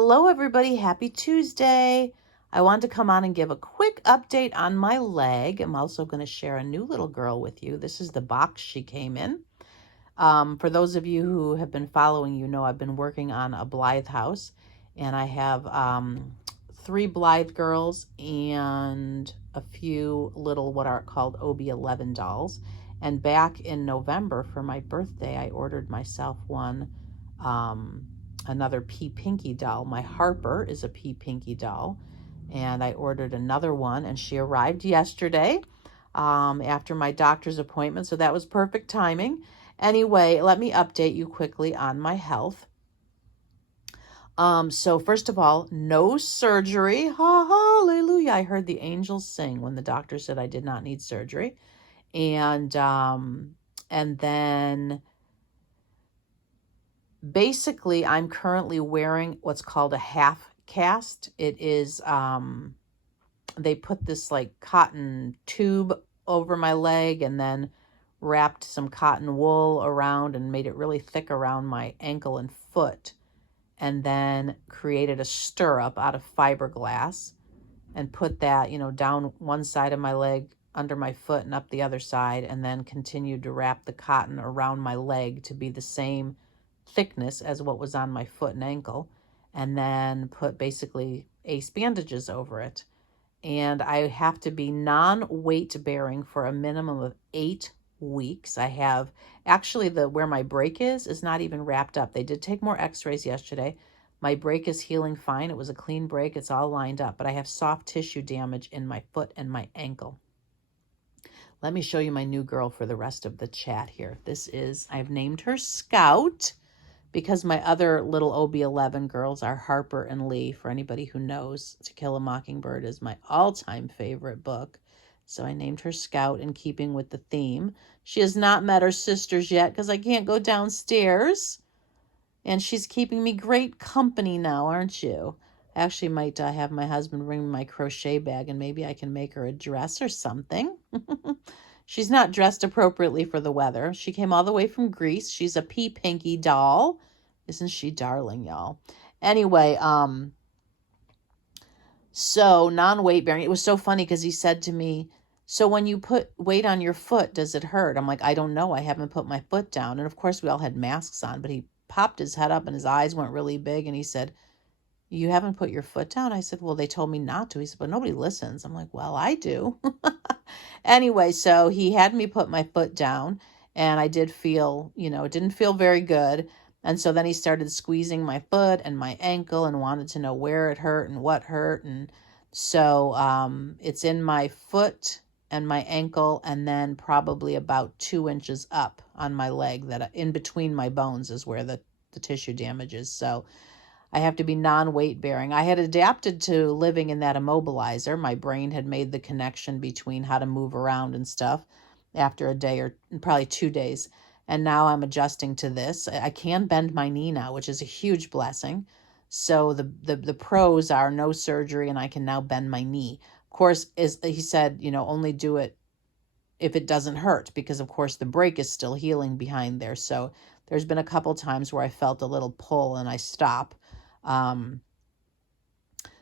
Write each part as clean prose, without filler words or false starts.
Hello, everybody. Happy Tuesday. I wanted to come on and give a quick update on my leg. I'm also going to share a new little girl with you. This is the box she came in. For those of you who have been following, you know I've been working on a Blythe house, and I have 3 Blythe girls and a few little what are called OB11 dolls. And back in November for my birthday, I ordered myself one, another P Pinky doll. My Harper is a P Pinky doll, and I ordered another one, and she arrived yesterday after my doctor's appointment, so that was perfect timing. Anyway, let me update you quickly on my health. So first of all, no surgery. Hallelujah. I heard the angels sing when the doctor said I did not need surgery. And then basically I'm currently wearing what's called a half cast. It is, they put this like cotton tube over my leg and then wrapped some cotton wool around and made it really thick around my ankle and foot, and then created a stirrup out of fiberglass and put that, down one side of my leg, under my foot, and up the other side, and then continued to wrap the cotton around my leg to be the same thickness as what was on my foot and ankle, and then put basically ace bandages over it. And I have to be non-weight bearing for a minimum of 8 weeks. I have actually where my break is not even wrapped up. They did take more x-rays yesterday. My break is healing fine. It was a clean break. It's all lined up, but I have soft tissue damage in my foot and my ankle. Let me show you my new girl for the rest of the chat here. I've named her Scout because my other little OB11 girls are Harper and Lee. For anybody who knows, To Kill a Mockingbird is my all-time favorite book. So I named her Scout in keeping with the theme. She has not met her sisters yet because I can't go downstairs. And she's keeping me great company now, aren't you? I actually might have my husband bring me my crochet bag and maybe I can make her a dress or something. She's not dressed appropriately for the weather. She came all the way from Greece. She's a P Pinky doll. Isn't she darling, y'all? Anyway, so non-weight bearing. It was so funny because he said to me, so when you put weight on your foot, does it hurt? I'm like, I don't know. I haven't put my foot down. And of course, we all had masks on, but he popped his head up and his eyes went really big. And he said, you haven't put your foot down? I said, well, they told me not to. He said, but nobody listens. I'm like, well, I do. Anyway, so he had me put my foot down, and I did feel, it didn't feel very good. And so then he started squeezing my foot and my ankle and wanted to know where it hurt and what hurt. And so it's in my foot and my ankle, and then probably about 2 inches up on my leg, that in between my bones is where the tissue damage is. So I have to be non-weight bearing. I had adapted to living in that immobilizer. My brain had made the connection between how to move around and stuff after a day or probably 2 days. And now I'm adjusting to this. I can bend my knee now, which is a huge blessing. So the pros are no surgery, and I can now bend my knee. Of course, as he said, only do it if it doesn't hurt, because of course the break is still healing behind there. So there's been a couple times where I felt a little pull and I stop.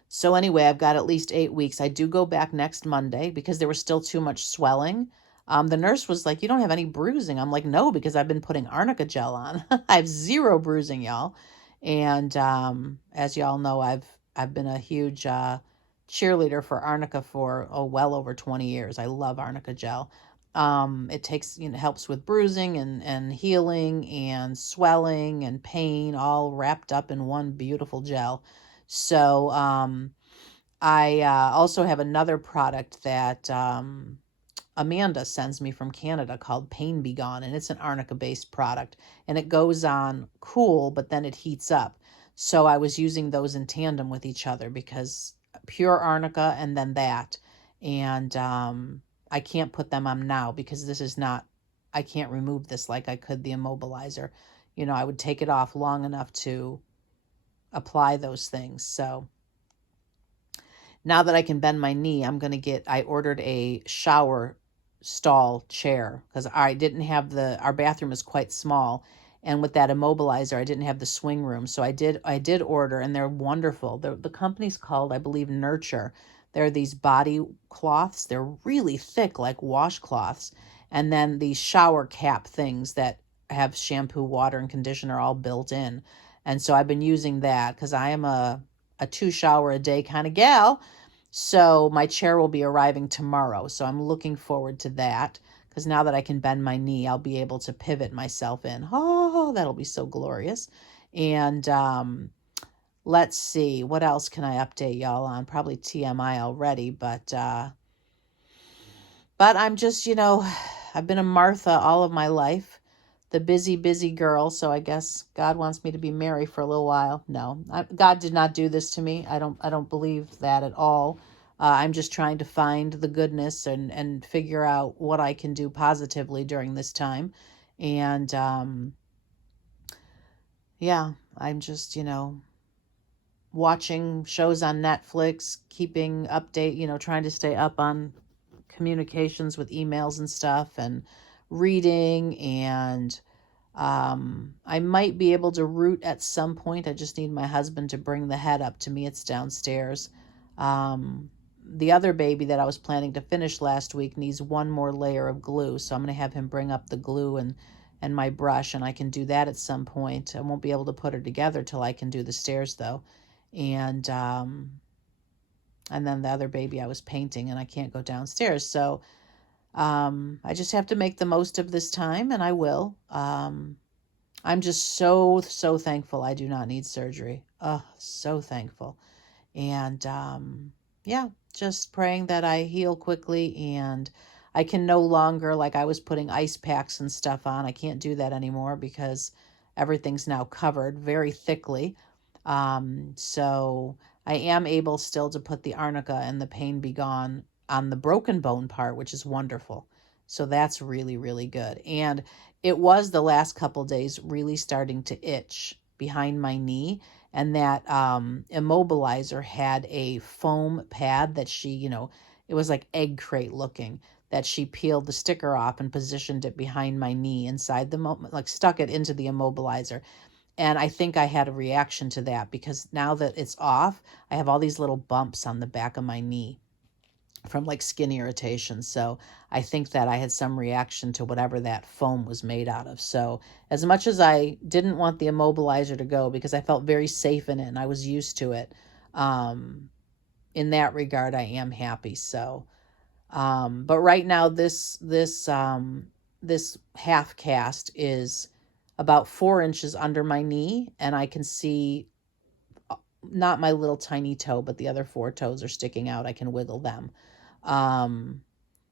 So anyway, I've got at least 8 weeks. I do go back next Monday because there was still too much swelling. The nurse was like, you don't have any bruising. I'm like, no, because I've been putting arnica gel on. I have 0 bruising, y'all. And as y'all know, I've been a huge cheerleader for arnica for well over 20 years. I love arnica gel. It takes, helps with bruising and healing and swelling and pain, all wrapped up in one beautiful gel. So I also have another product that Amanda sends me from Canada called Pain Be Gone, and it's an arnica-based product, and it goes on cool, but then it heats up. So I was using those in tandem with each other because pure arnica and then that, and I can't put them on now because this is not, I can't remove this like I could the immobilizer. I would take it off long enough to apply those things. So now that I can bend my knee, I ordered a shower stall chair because I didn't have our bathroom is quite small, And with that immobilizer, I didn't have the swing room. So I did order, and they're wonderful. The company's called, I believe, Nurture. They're these body cloths. They're really thick, like washcloths. And then these shower cap things that have shampoo, water, and conditioner all built in. And so I've been using that because I am a 2 shower a day kind of gal. So my chair will be arriving tomorrow. So I'm looking forward to that because now that I can bend my knee, I'll be able to pivot myself in. Oh, that'll be so glorious. And let's see, what else can I update y'all on? Probably TMI already, but I'm just, I've been a Martha all of my life, the busy, busy girl. So I guess God wants me to be Mary for a little while. No, God did not do this to me. I don't believe that at all. I'm just trying to find the goodness and figure out what I can do positively during this time. And yeah, I'm just, watching shows on Netflix, keeping update, trying to stay up on communications with emails and stuff, and reading. And I might be able to root at some point. I just need my husband to bring the head up to me. It's downstairs. The other baby that I was planning to finish last week needs one more layer of glue, so I'm going to have him bring up the glue and my brush, and I can do that at some point. I won't be able to put her together till I can do the stairs, though. And then the other baby I was painting, and I can't go downstairs. So I just have to make the most of this time, and I will. I'm just so, so thankful I do not need surgery. Oh, so thankful. And yeah, just praying that I heal quickly and I can no longer, like I was putting ice packs and stuff on. I can't do that anymore because everything's now covered very thickly. So I am able still to put the arnica and the pain be gone on the broken bone part, which is wonderful. So that's really, really good. And it was the last couple days really starting to itch behind my knee. And that immobilizer had a foam pad that she, it was like egg crate looking, that she peeled the sticker off and positioned it behind my knee inside like stuck it into the immobilizer. And I think I had a reaction to that because now that it's off, I have all these little bumps on the back of my knee from like skin irritation. So I think that I had some reaction to whatever that foam was made out of. So as much as I didn't want the immobilizer to go because I felt very safe in it and I was used to it, in that regard, I am happy. So, but right now this half cast is about 4 inches under my knee, and I can see not my little tiny toe, but the other 4 toes are sticking out. I can wiggle them.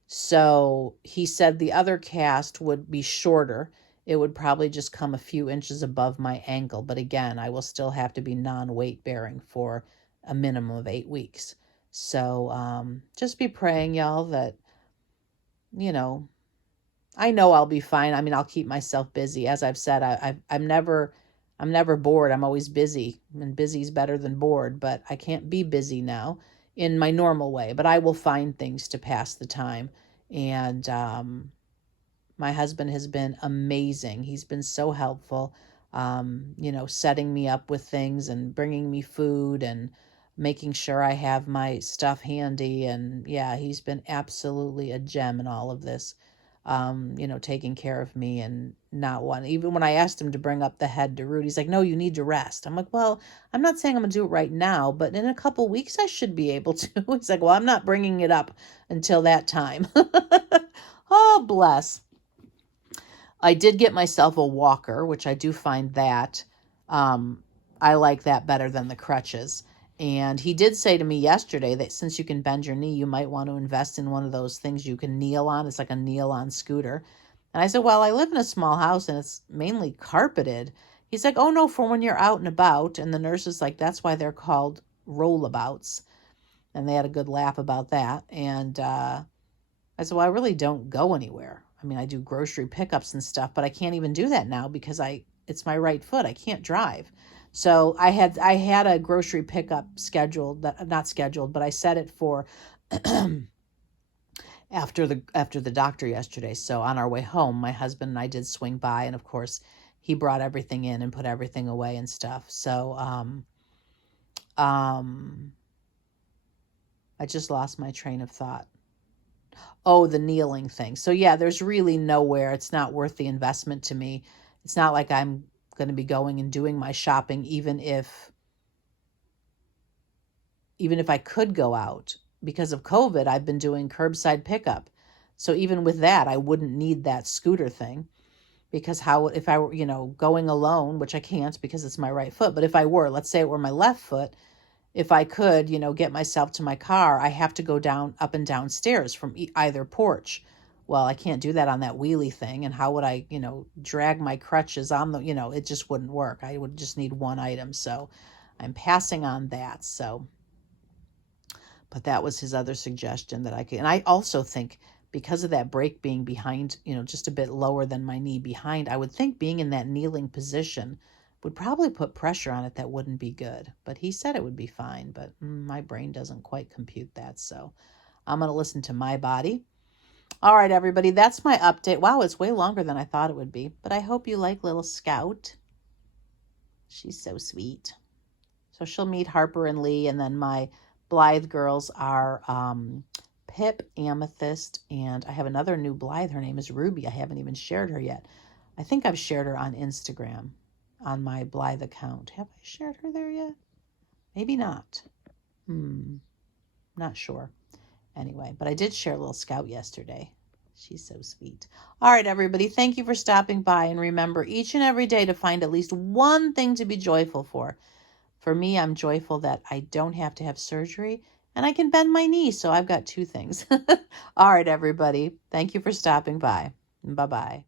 So he said the other cast would be shorter. It would probably just come a few inches above my ankle. But again, I will still have to be non-weight bearing for a minimum of 8 weeks. So just be praying, y'all, that, I know I'll be fine. I mean, I'll keep myself busy. As I've said, I'm never bored. I'm always busy, and busy's better than bored, but I can't be busy now in my normal way, but I will find things to pass the time. And my husband has been amazing. He's been so helpful, setting me up with things and bringing me food and making sure I have my stuff handy. And yeah, he's been absolutely a gem in all of this. Taking care of me and not wanting, even when I asked him to bring up the head to root, he's like, no, you need to rest. I'm like, well, I'm not saying I'm going to do it right now, but in a couple weeks I should be able to. He's like, well, I'm not bringing it up until that time. Oh, bless. I did get myself a walker, which I do find that I like that better than the crutches. And he did say to me yesterday that since you can bend your knee, you might want to invest in one of those things you can kneel on. It's like a kneel on scooter. And I said, well, I live in a small house and it's mainly carpeted. He's like, oh no, for when you're out and about. And the nurse is like, that's why they're called rollabouts. And they had a good laugh about that. And I said, well, I really don't go anywhere. I mean, I do grocery pickups and stuff, but I can't even do that now because it's my right foot. I can't drive. So I had a grocery pickup scheduled, not scheduled, but I set it for after the doctor yesterday. So on our way home, my husband and I did swing by, and of course, he brought everything in and put everything away and stuff. So, I just lost my train of thought. Oh, the kneeling thing. So yeah, there's really nowhere. It's not worth the investment to me. It's not like I'm going to be going and doing my shopping, even if I could go out. Because of COVID, I've been doing curbside pickup. So even with that, I wouldn't need that scooter thing, because how, if I were, going alone, which I can't because it's my right foot, but if I were, let's say it were my left foot, if I could, get myself to my car, I have to go down, up and down stairs from either porch. Well, I can't do that on that wheelie thing. And how would I, drag my crutches on the, it just wouldn't work. I would just need one item. So I'm passing on that. So, but that was his other suggestion that I could. And I also think because of that brake being behind, just a bit lower than my knee behind, I would think being in that kneeling position would probably put pressure on it that wouldn't be good. But he said it would be fine, but my brain doesn't quite compute that. So I'm going to listen to my body. All right, everybody, that's my update. Wow, it's way longer than I thought it would be. But I hope you like little Scout. She's so sweet. So she'll meet Harper and Lee, and then my Blythe girls are Pip, Amethyst, and I have another new Blythe. Her name is Ruby. I haven't even shared her yet. I think I've shared her on Instagram, on my Blythe account. Have I shared her there yet? Maybe not. Not sure. Anyway, but I did share a little Scout yesterday. She's so sweet. All right, everybody, thank you for stopping by. And remember each and every day to find at least one thing to be joyful for. For me, I'm joyful that I don't have to have surgery and I can bend my knee. So I've got two things. All right, everybody. Thank you for stopping by. Bye-bye.